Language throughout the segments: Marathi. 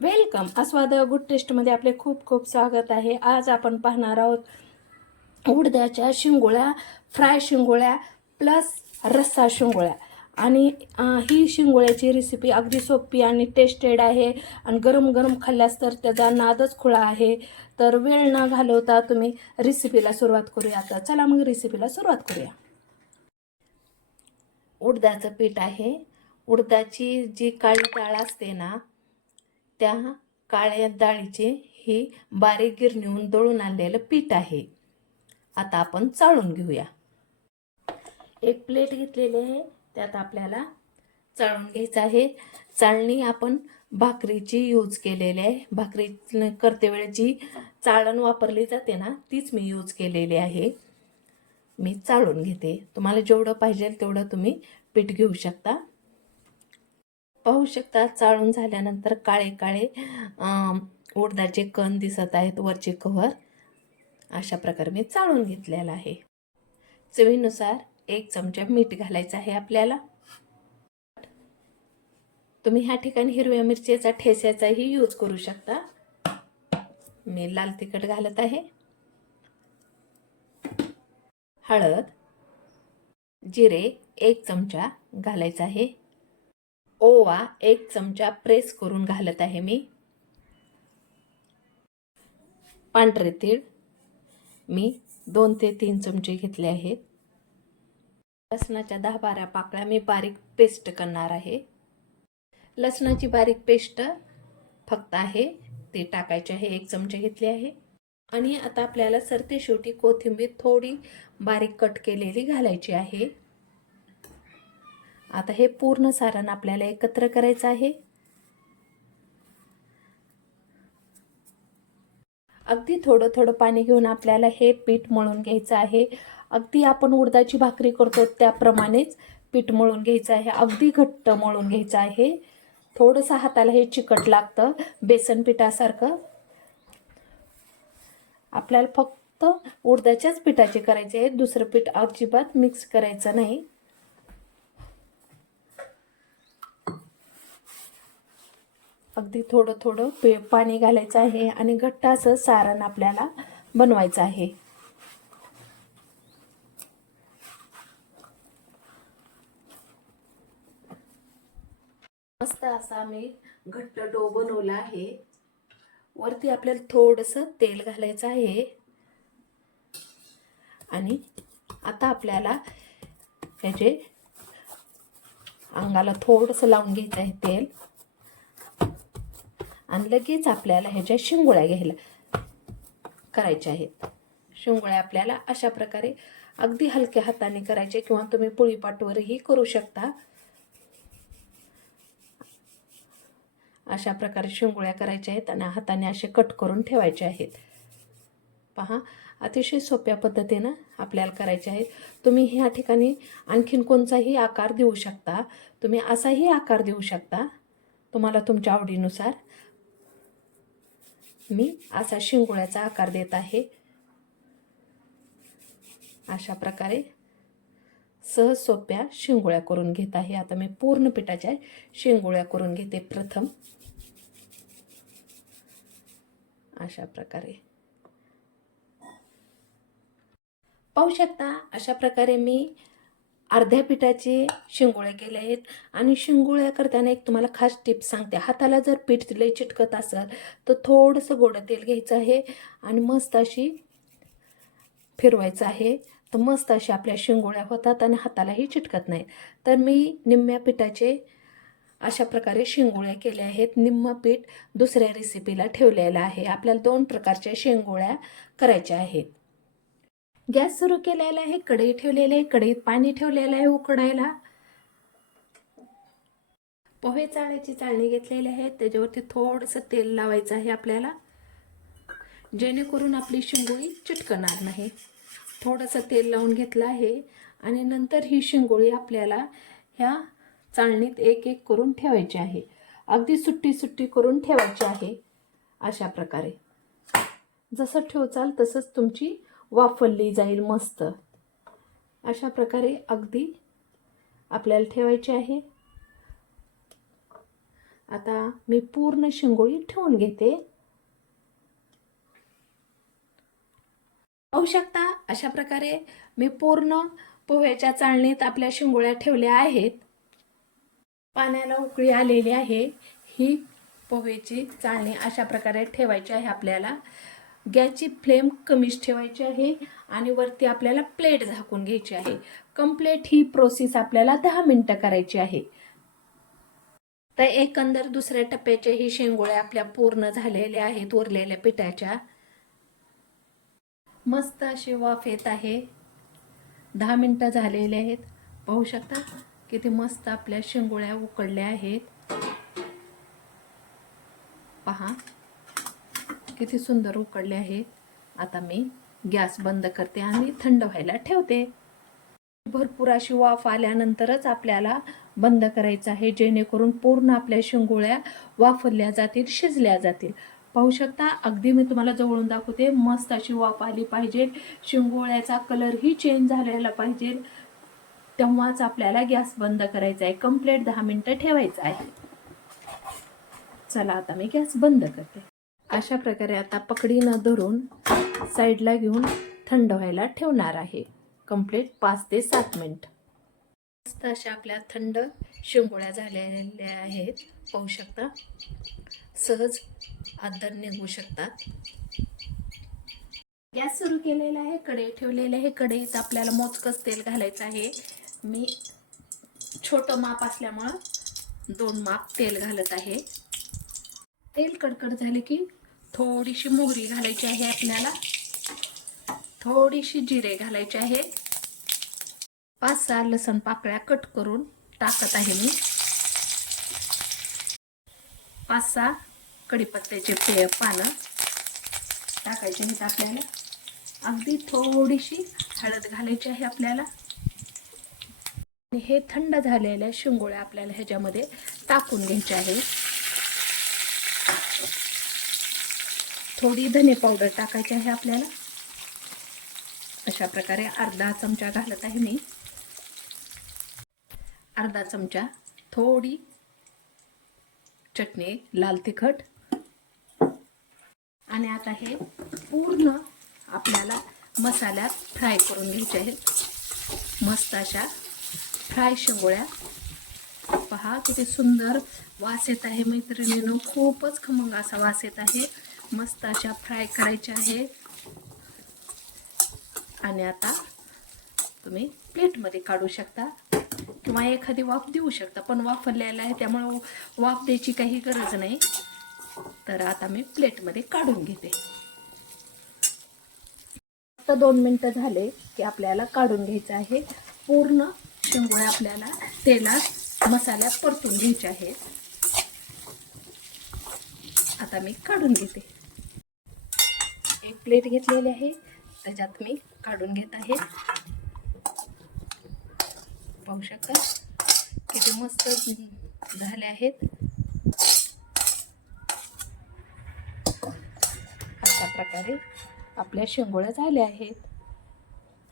वेलकम. आस्वाद गुड टेस्टमध्ये आपले खूप खूप स्वागत आहे. आज आपण पाहणार आहोत उडद्याच्या शिंगोळ्या फ्राय शिंगोळ्या प्लस रस्सा शिंगोळ्या. आणि ही शिंगोळ्याची रेसिपी अगदी सोपी आणि टेस्टेड आहे. आणि गरम गरम खाल्ल्यास तर त्याचा नादच खुळा आहे. तर वेळ न घालवता तुम्ही रेसिपीला सुरुवात करूया. आता चला मग रेसिपीला सुरुवात करूया. उडदाचं पीठ आहे. उडदाची जी काळी डाळ असते ना त्या काळ्या डाळीचे ही बारीक गिरणीहून दळून आणलेलं पीठ आहे. आता आपण चाळून घेऊया. एक प्लेट घेतलेली आहे. त्यात आपल्याला चाळून घ्यायचं आहे. चाळणी आपण भाकरीची यूज केलेली आहे. भाकरी करते वेळेची जी चाळण वापरली जाते ना तीच मी यूज केलेली आहे. मी चाळून घेते. तुम्हाला जेवढं पाहिजे तेवढं तुम्ही पीठ घेऊ शकता. पाहू शकता चाळून झाल्यानंतर काळे काळे उडदाचे कण दिसत आहेत वरचे कव्हर. अशा प्रकारे मी चाळून घेतलेला आहे. चवीनुसार एक चमचा मीठ घालायचं आहे आपल्याला. तुम्ही ह्या ठिकाणी हिरव्या मिरचीचा ठेस्याचाही यूज करू शकता. मी लाल तिखट घालत आहे. हळद जिरे एक चमचा घालायचा आहे. ओवा एक चमचा प्रेस करून घालत आहे मी. पांढरे तीळ मी दोन ते तीन चमचे घेतले आहेत. लसणाच्या दहा बारा पाकळ्या मी बारीक पेस्ट करणार आहे. लसणाची बारीक पेस्ट फक्त आहे ते टाकायचे आहे एक चमचे घेतले आहे. आणि आता आपल्याला सरते शेवटी कोथिंबीर थोडी बारीक कट केलेली घालायची आहे. आता हे पूर्ण सारण आपल्याला एकत्र करायचं आहे. अगदी थोडं थोडं पाणी घेऊन आपल्याला हे पीठ मळून घ्यायचं आहे. अगदी आपण उडदाची भाकरी करतो त्याप्रमाणेच पीठ मळून घ्यायचं आहे. अगदी घट्ट मळून घ्यायचं आहे. थोडंसं हाताला हे चिकट लागतं. बेसन पिठासारखं. आपल्याला फक्त उडदाच्याच पिठाची करायची आहे. दुसरं पीठ अजिबात मिक्स करायचं नाही. अगदी थोडं थोडं पे पाणी घालायचं आहे आणि घट्ट असं सारण आपल्याला बनवायचं आहे. मस्त असा मी घट्ट डो बनवला आहे. वरती आपल्याला थोडंसं तेल घालायचं आहे. आणि आता आपल्याला ह्याचे अंगाला थोडंसं लावून घ्यायचं आहे तेल. आणि लगेच आपल्याला ह्याच्या शिंगोळ्या घ्यायला करायच्या आहेत. शिंगोळ्या आपल्याला अशा प्रकारे अगदी हलक्या हाताने करायचे किंवा तुम्ही पोळीपाटवरही करू शकता. अशा प्रकारे शिंगोळ्या करायच्या आहेत आणि हाताने असे कट करून ठेवायचे आहेत. पहा अतिशय सोप्या पद्धतीनं आपल्याला करायचे आहेत. तुम्ही ह्या ठिकाणी आणखीन कोणताही आकार देऊ शकता. तुम्ही असाही आकार देऊ शकता. तुम्हाला तुमच्या आवडीनुसार मी असा शिंगोळ्याचा आकार देत आहे. अशा प्रकारे सहज सोप्या शिंगोळ्या करून घेत आहे. आता मी पूर्ण पिठाच्या शिंगोळ्या करून घेते प्रथम. अशा प्रकारे. पाहू शकता अशा प्रकारे मी अर्ध्या पिठाचे शिंगोळे केले आहेत. आणि शिंगोळ्या करताना एक तुम्हाला खास टिप सांगते. हाताला जर पीठ लई चिटकत असेल तर थोडंसं गोडं तेल घ्यायचं आहे आणि मस्त अशी फिरवायचं आहे. तर मस्त अशी आपल्या शिंगोळ्या होतात आणि हातालाही चिटकत नाही तर मी निम्म्या पिठाचे अशा प्रकारे शिंगोळ्या केल्या आहेत. निम्म पीठ दुसऱ्या रेसिपीला ठेवलेलं आहे. आपल्याला दोन प्रकारच्या शेंगोळ्या करायच्या आहेत. गॅस सुरू केलेला आहे कढई ठेवलेली आहे कढईत पाणी ठेवलेलं आहे उकडायला. पोहे चाळण्याची चाळणी घेतलेली आहे त्याच्यावरती थोडंसं तेल लावायचं आहे आपल्याला. जेणेकरून आपली शिंगोळी चिटकणार नाही. थोडंसं तेल लावून घेतलं आहे आणि नंतर ही शिंगोळी आपल्याला ह्या चाळणीत एक एक करून ठेवायची आहे. अगदी सुट्टी सुट्टी करून ठेवायची आहे अशा प्रकारे. जसं ठेवचाल तसंच तुमची वाफरली जाईल मस्त. अशा प्रकारे अगदी आपल्याला ठेवायचे आहे. आता मी पूर्ण शिंगोळी ठेवून घेते. पाहू शकता अशा प्रकारे मी पूर्ण पोह्याच्या चाळणीत आपल्या शिंगोळ्या ठेवल्या आहेत. पाण्याला उकळी आलेली आहे. ही पोहेची चाळणी अशा प्रकारे ठेवायची आहे आपल्याला. गॅसची फ्लेम कमीच ठेवायची आहे आणि वरती आपल्याला प्लेट झाकून घ्यायची आहे. कंप्लीट ही प्रोसेस आपल्याला दहा मिनटं करायची आहे. तर एकंदर दुसऱ्या टप्प्याच्या ही शेंगोळ्या आपल्या पूर्ण झालेल्या आहेत उरलेल्या पिठाच्या. मस्त अशी वाफ येत आहे. दहा मिनटं झालेले आहेत. पाहू शकता किती मस्त आपल्या शेंगोळ्या उकडल्या आहेत. पहा. किती सुंदर उकडले आहेत आता मी गॅस बंद करते आणि थंड व्हायला ठेवते. भरपूर अशी वाफ आल्यानंतरच आपल्याला बंद करायचं आहे जेणेकरून पूर्ण आपल्या शिंगोळ्या वाफरल्या जातील शिजल्या जातील. पाहू शकता अगदी मी तुम्हाला जवळून दाखवते मस्त अशी वाफ आली पाहिजे. शिंगोळ्याचा कलरही चेंज झालेला पाहिजे. तेव्हाच आपल्याला गॅस बंद करायचा आहे. कंप्लीट दहा मिनटं ठेवायचं आहे. चला आता मी गॅस बंद करते. अशा प्रकारे आता पकडीनं धरून साईडला घेऊन थंड व्हायला ठेवणार आहे. कंप्लीट पाच ते सात मिनिट मस्त अशा आपल्या थंड शिंगोळ्या झालेल्या आहेत. पाहू शकता. सहज आदर निघू शकतात. गॅस सुरू केलेला आहे. कढई ठेवलेले आहे. कढईत आपल्याला मोजकच तेल घालायचं आहे. मी छोटं माप असल्यामुळं दोन माप तेल घालत आहे. तेल कडकड झाले की थोडीशी मोहरी घालायची आहे आपल्याला. थोडीशी जिरे घालायचे आहे. पाच सहा लसण पाकळ्या कट करून टाकत आहे मी. पाच सहा कढीपत्त्याचे पे पानं टाकायचे आहेत आपल्याला. अगदी थोडीशी हळद घालायची आहे आपल्याला. आणि हे थंड झालेल्या शिंगोळ्या आपल्याला ह्याच्यामध्ये टाकून घ्यायचे आहे. थोडी धने पावडर टाकायची आहे आपल्याला. अशा प्रकारे अर्धा चमचा घालत आहे मी. अर्धा चमचा थोडी चटणी लाल तिखट. आणि आता हे पूर्ण आपल्याला मसाल्यात फ्राय करून घ्यायचे आहेत. मस्त अशा फ्राय शिंगोळ्या. पहा किती सुंदर वास येत आहे मैत्रिणीनं. खूपच खमंग असा वास येत आहे. मस्त अशा फ्राय करायच्या आहे. आणि आता तुम्ही प्लेटमध्ये काढू शकता किंवा एखादी वाफ देऊ शकता पण वाफरलेला आहे त्यामुळं वाफ द्यायची काही गरज नाही. तर आता मी प्लेटमध्ये काढून घेते. फक्त दोन मिनटं झाले की आपल्याला काढून घ्यायचं आहे. पूर्ण शिंगोळ्या आपल्याला तेलात मसाल्यात परतून घ्यायचे आहेत. आता मी काढून घेते. प्लेट घेतलेली आहे. त्याच्यात मी काढून घेत आहे. पाहू शकता किती मस्त झाले आहेत. अशा प्रकारे आपल्या शेंगोळ्या झाल्या आहेत.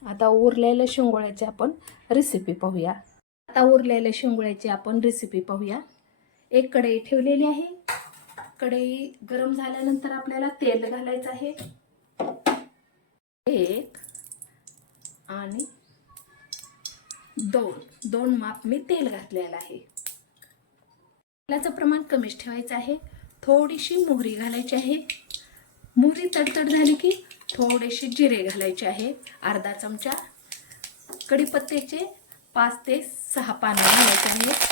आता उरलेल्या शेंगोळ्याची आपण रेसिपी पाहूया. आता उरलेल्या शेंगोळ्याची आपण रेसिपी पाहूया. एक कढई ठेवलेली आहे. कढई गरम झाल्यानंतर आपल्याला तेल घालायचं आहे. एक आणि दोन. दोन माप मी तेल घातलेलं आहे. तेलाचं प्रमाण कमीच ठेवायचं आहे. थोडीशी मोहरी घालायची आहे. मोहरी तडतड झाली की थोडेसे जिरे घालायचे आहे. अर्धा चमचा. कढीपत्त्याचे पाच ते सहा पानं घालायचे आहे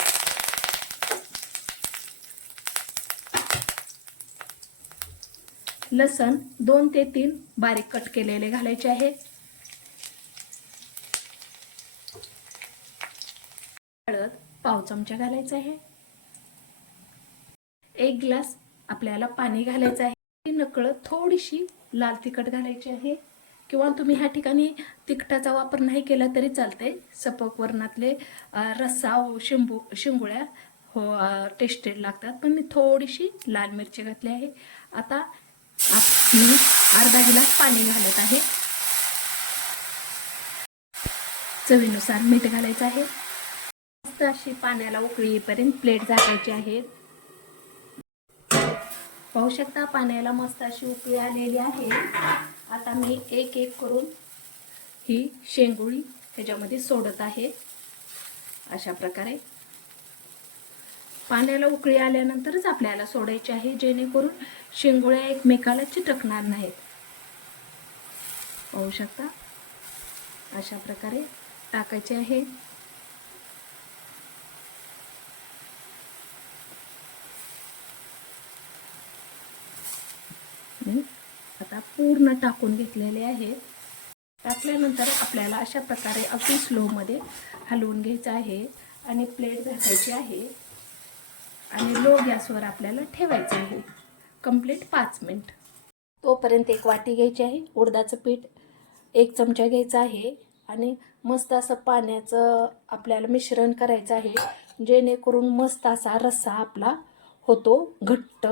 लसण दोन ते तीन बारीक कट केलेले घालायचे आहे. हळद पाव चमचा घालायचा आहे. एक ग्लास आपल्याला पाणी घालायचं आहे. नकळत थोडीशी लाल तिखट घालायची आहे. किंवा तुम्ही ह्या ठिकाणी तिखटाचा वापर नाही केला तरी चालते सपक वर्णातले रस्सा शिंबू शिंगुळ्या हो टेस्टेड लागतात. पण मी थोडीशी लाल मिरची घातली आहे. आता मी अर्धा गिलास पाणी घालत आहे. चवीनुसार मीठ घालायचं आहे. मस्त अशी पाण्याला उकळी येईपर्यंत प्लेट झाकायची आहे. पाहू शकता पाण्याला मस्त अशी उकळी आलेली आहे. आता मी एक एक करून ही शेंगुळी ह्याच्यामध्ये सोडत आहे. अशा प्रकारे. पाण्याला उकळी आल्यानंतरच आपल्याला सोडायची आहे. जेणेकरून शेंगुळ्या एकमेकाला चिटकणार नाहीत. पाहू शकता? अशा प्रकारे टाकायचे आहे. आता पूर्ण टाकून घेतलेले आहे. टाकल्यानंतर आपल्याला अशा प्रकारे अगदी स्लोमध्ये हलवून घ्यायचं आहे आणि प्लेट घालायची आहे. आणि लो गॅसवर आपल्याला ठेवायचं आहे. कंप्लीट पाच मिनिट. तोपर्यंत एक वाटी घ्यायची आहे उडदाचं पीठ एक चमचा घ्यायचा आहे आणि मस्त असं पाण्याचं आपल्याला मिश्रण करायचं आहे जेणेकरून मस्त असा रस्सा आपला होतो घट्ट.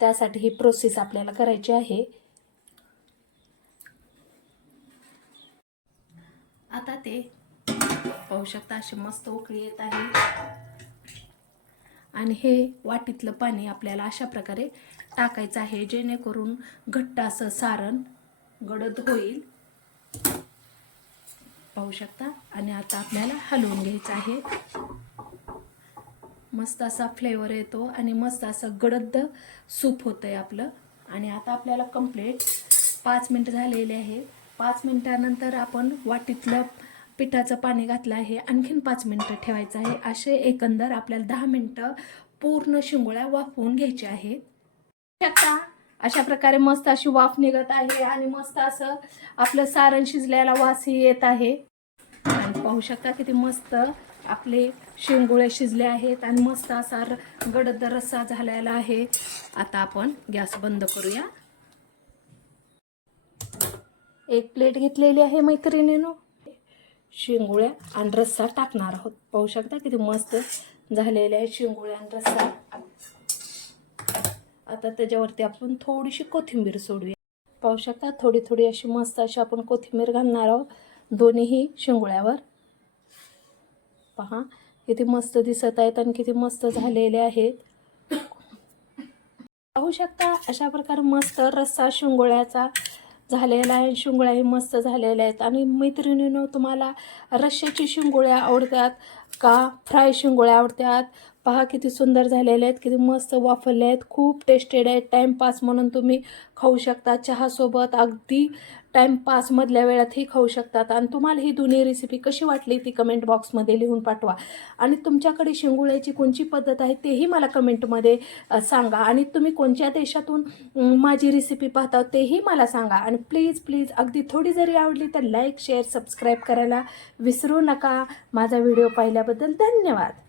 त्यासाठी ही प्रोसेस आपल्याला करायची आहे. आता ते पाहू शकता अशी मस्त उकळी येत आहे. आणि हे वाटीतलं पाणी आपल्याला अशा प्रकारे टाकायचं आहे जेणेकरून घट्ट असं सारण गडद होईल. पाहू शकता? आणि आता आपल्याला हलवून घ्यायचं आहे. मस्त असा फ्लेवर येतो आणि मस्त असं गडद सूप होतं आहे आपलं. आणि आता आपल्याला कंप्लीट पाच मिनटं झालेले आहेत पाच मिनटानंतर आपण वाटीतलं पिठाचं पाणी घातलं आहे. आणखीन पाच मिनटं ठेवायचं आहे. असे एकंदर आपल्याला दहा मिनटं पूर्ण शिंगोळ्या वाफवून घ्यायच्या आहेत. शकता? अशा प्रकारे मस्त अशी वाफ निघत आहे आणि मस्त असं आपलं सारण शिजल्याला वास येत आहे. आणि पाहू शकता किती मस्त आपले शेंगुळे शिजले आहेत आणि मस्त असा गडद रस्सा झालेला आहे. आता आपण गॅस बंद करूया. एक प्लेट घेतलेली आहे मैत्रिणीनं. शेंगुळ्या आणि रस्सा टाकणार आहोत. पाहू शकता किती मस्त झालेले आहेत शेंगुळ्या आणि रस्सा. आता त्याच्यावरती आपण थोडीशी कोथिंबीर सोडूया. पाहू शकता थोडी थोडी अशी मस्त अशी आपण कोथिंबीर घालणार आहोत दोन्हीही शेंगुळ्यावर. पहा किती मस्त दिसत आहेत आणि किती मस्त झालेले आहेत. पाहू शकता अशा प्रकारे मस्त रस्सा शिंगोळ्याचा झालेला आहे शिंगोळ्याही मस्त झालेल्या आहेत. आणि मैत्रिणीनं तुम्हाला रश्श्याची शिंगोळ्या आवडतात का? फ्राय शिंगोळ्या आवडतात? पहा किती सुंदर झालेले आहेत किती मस्त वाफरले आहेत. खूप टेस्टेड आहेत टाईमपास म्हणून तुम्ही खाऊ शकता. चहासोबत अगदी टाईमपासमधल्या वेळातही खाऊ शकतात. आणि तुम्हाला ही दोन्ही रेसिपी कशी वाटली ती कमेंट बॉक्समध्ये लिहून पाठवा. आणि तुमच्याकडे शेंगुळ्याची कोणची पद्धत आहे तेही मला कमेंटमध्ये सांगा. आणि तुम्ही कोणत्या देशातून माझी रेसिपी पाहता तेही मला सांगा. आणि प्लीज प्लीज अगदी थोडी जरी आवडली तर लाईक शेअर सबस्क्राईब करायला विसरू नका. माझा व्हिडिओ पाहिल्याबद्दल धन्यवाद.